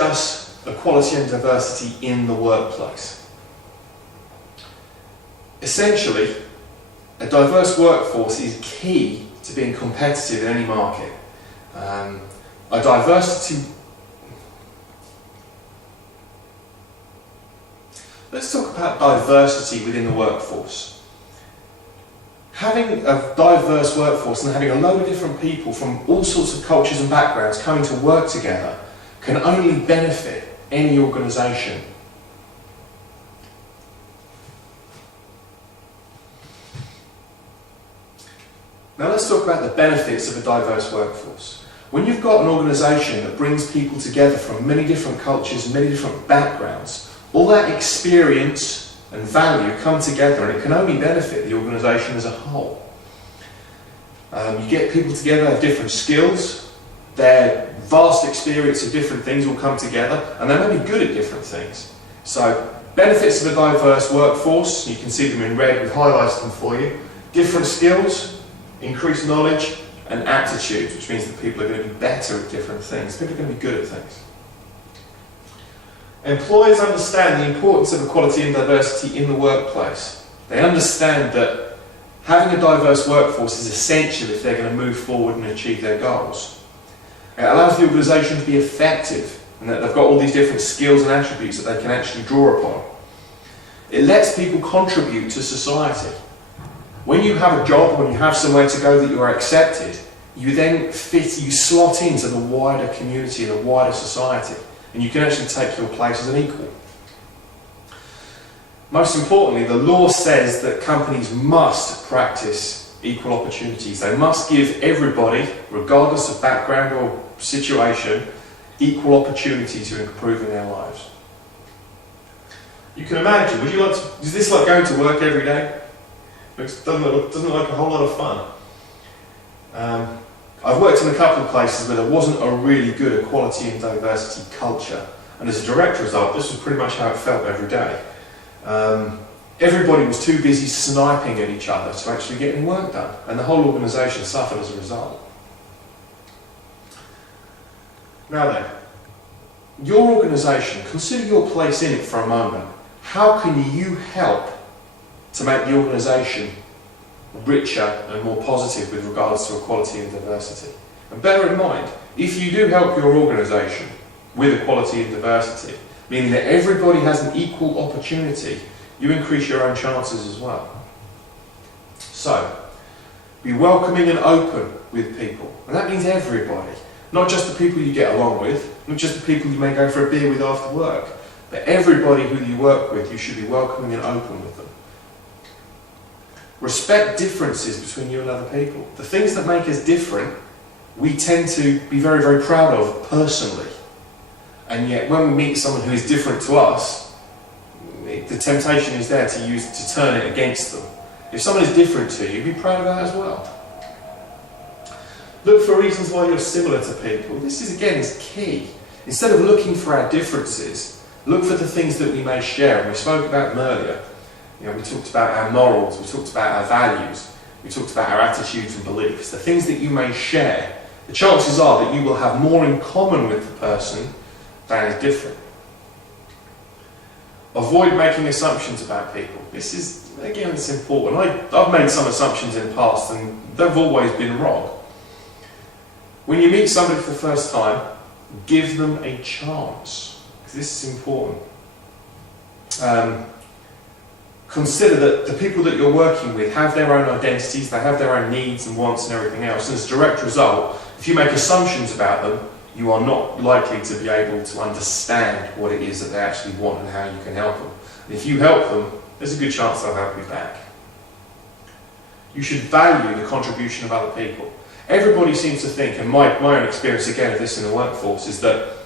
discuss equality and diversity in the workplace. Essentially, a diverse workforce is key to being competitive in any market. Let's talk about diversity within the workforce. Having a diverse workforce and having a load of different people from all sorts of cultures and backgrounds coming to work together can only benefit any organisation. Now let's talk about the benefits of a diverse workforce. When you've got an organisation that brings people together from many different cultures and many different backgrounds, all that experience and value come together, and it can only benefit the organisation as a whole. You get people together, have different skills, their vast experience of different things will come together, and they may be good at different things. So, benefits of a diverse workforce, you can see them in red, we've highlighted them for you. Different skills, increased knowledge, and aptitude, which means that people are going to be better at different things. People are going to be good at things. Employers understand the importance of equality and diversity in the workplace. They understand that having a diverse workforce is essential if they're going to move forward and achieve their goals. It allows the organisation to be effective, and that they've got all these different skills and attributes that they can actually draw upon. It lets people contribute to society. When you have a job, when you have somewhere to go that you are accepted, you then you slot into the wider community and the wider society, and you can actually take your place as an equal. Most importantly, the law says that companies must practice equal opportunities. They must give everybody, regardless of background or situation, equal opportunity to improve in their lives. You can imagine, is this like going to work every day? It doesn't look like a whole lot of fun. I've worked in a couple of places where there wasn't a really good equality and diversity culture, and as a direct result, this was pretty much how it felt every day. Everybody was too busy sniping at each other to actually get any work done, and the whole organisation suffered as a result. Now then, your organisation, consider your place in it for a moment. How can you help to make the organisation richer and more positive with regards to equality and diversity? And bear in mind, if you do help your organisation with equality and diversity, meaning that everybody has an equal opportunity, you increase your own chances as well. So, be welcoming and open with people, and that means everybody, not just the people you get along with, not just the people you may go for a beer with after work, but everybody who you work with, you should be welcoming and open with them. Respect differences between you and other people. The things that make us different, we tend to be very, very proud of personally. And yet when we meet someone who is different to us, the temptation is there to turn it against them. If someone is different to you, be proud of that as well. Look for reasons why you're similar to people. This is key. Instead of looking for our differences, look for the things that we may share. And we spoke about them earlier. We talked about our morals, we talked about our values, we talked about our attitudes and beliefs, the things that you may share. The chances are that you will have more in common with the person than is different. Avoid making assumptions about people. This is, again, it's important. I've made some assumptions in the past and they've always been wrong. When you meet somebody for the first time, give them a chance, because this is important. Consider that the people that you're working with have their own identities, they have their own needs and wants and everything else, and as a direct result, if you make assumptions about them, you are not likely to be able to understand what it is that they actually want and how you can help them. And if you help them, there's a good chance they'll help you back. You should value the contribution of other people. Everybody seems to think, and my own experience again of this in the workforce, is that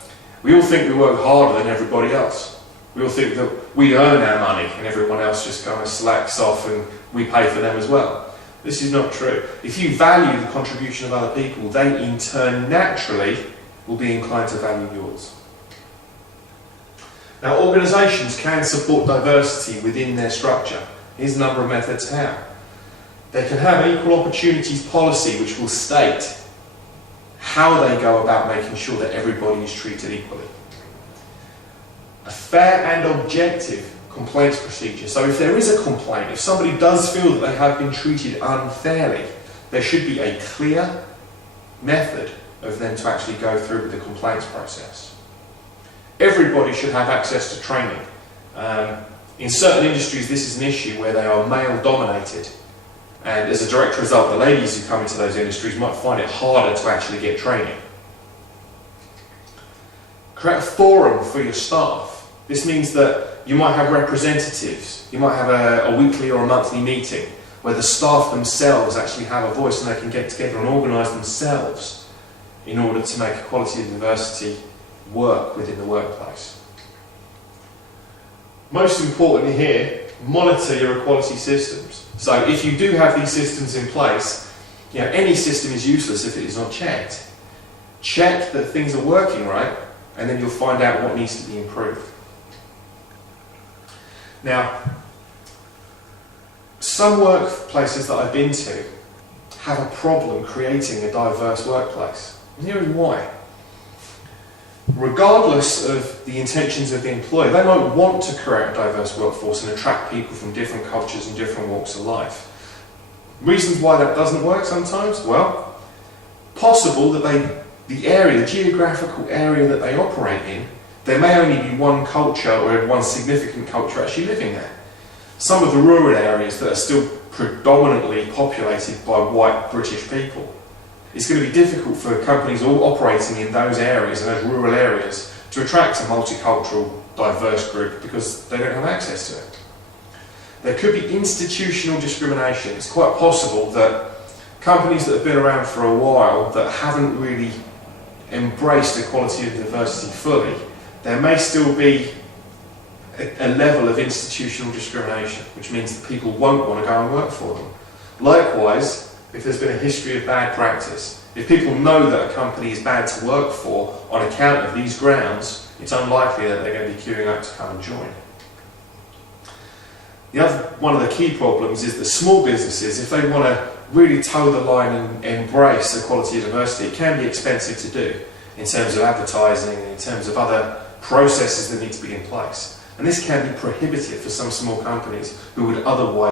we all think we work harder than everybody else. We all think that we earn our money and everyone else just kind of slacks off and we pay for them as well. This is not true. If you value the contribution of other people, they in turn naturally will be inclined to value yours. Now, organisations can support diversity within their structure. Here's a number of methods how. They can have an equal opportunities policy which will state how they go about making sure that everybody is treated equally. a fair and objective complaints procedure. So if there is a complaint, if somebody does feel that they have been treated unfairly, there should be a clear method of them to actually go through with the complaints process. Everybody should have access to training. In certain industries this is an issue where they are male dominated, and as a direct result the ladies who come into those industries might find it harder to actually get training. Create a forum for your staff. This means that you might have representatives, you might have a weekly or a monthly meeting where the staff themselves actually have a voice and they can get together and organise themselves in order to make equality and diversity work within the workplace. Most importantly here, monitor your equality systems. So if you do have these systems in place, any system is useless if it is not checked. Check that things are working right, and then you'll find out what needs to be improved. Now, some workplaces that I've been to have a problem creating a diverse workplace. And here is why. Regardless of the intentions of the employer, they might want to create a diverse workforce and attract people from different cultures and different walks of life. Reasons why that doesn't work sometimes? Well, possible that the geographical area that they operate in, there may only be one culture or one significant culture actually living there. Some of the rural areas that are still predominantly populated by white British people, it's going to be difficult for companies all operating in those areas and those rural areas to attract a multicultural, diverse group because they don't have access to it. There could be institutional discrimination. It's quite possible that companies that have been around for a while that haven't really embraced equality and diversity fully, there may still be a level of institutional discrimination, which means that people won't want to go and work for them. Likewise, if there's been a history of bad practice, if people know that a company is bad to work for on account of these grounds, it's unlikely that they're going to be queuing up to come and join. One of the key problems is that small businesses, if they want to really toe the line and embrace equality and diversity, it can be expensive to do in terms of advertising and in terms of other processes that need to be in place. And this can be prohibitive for some small companies who would otherwise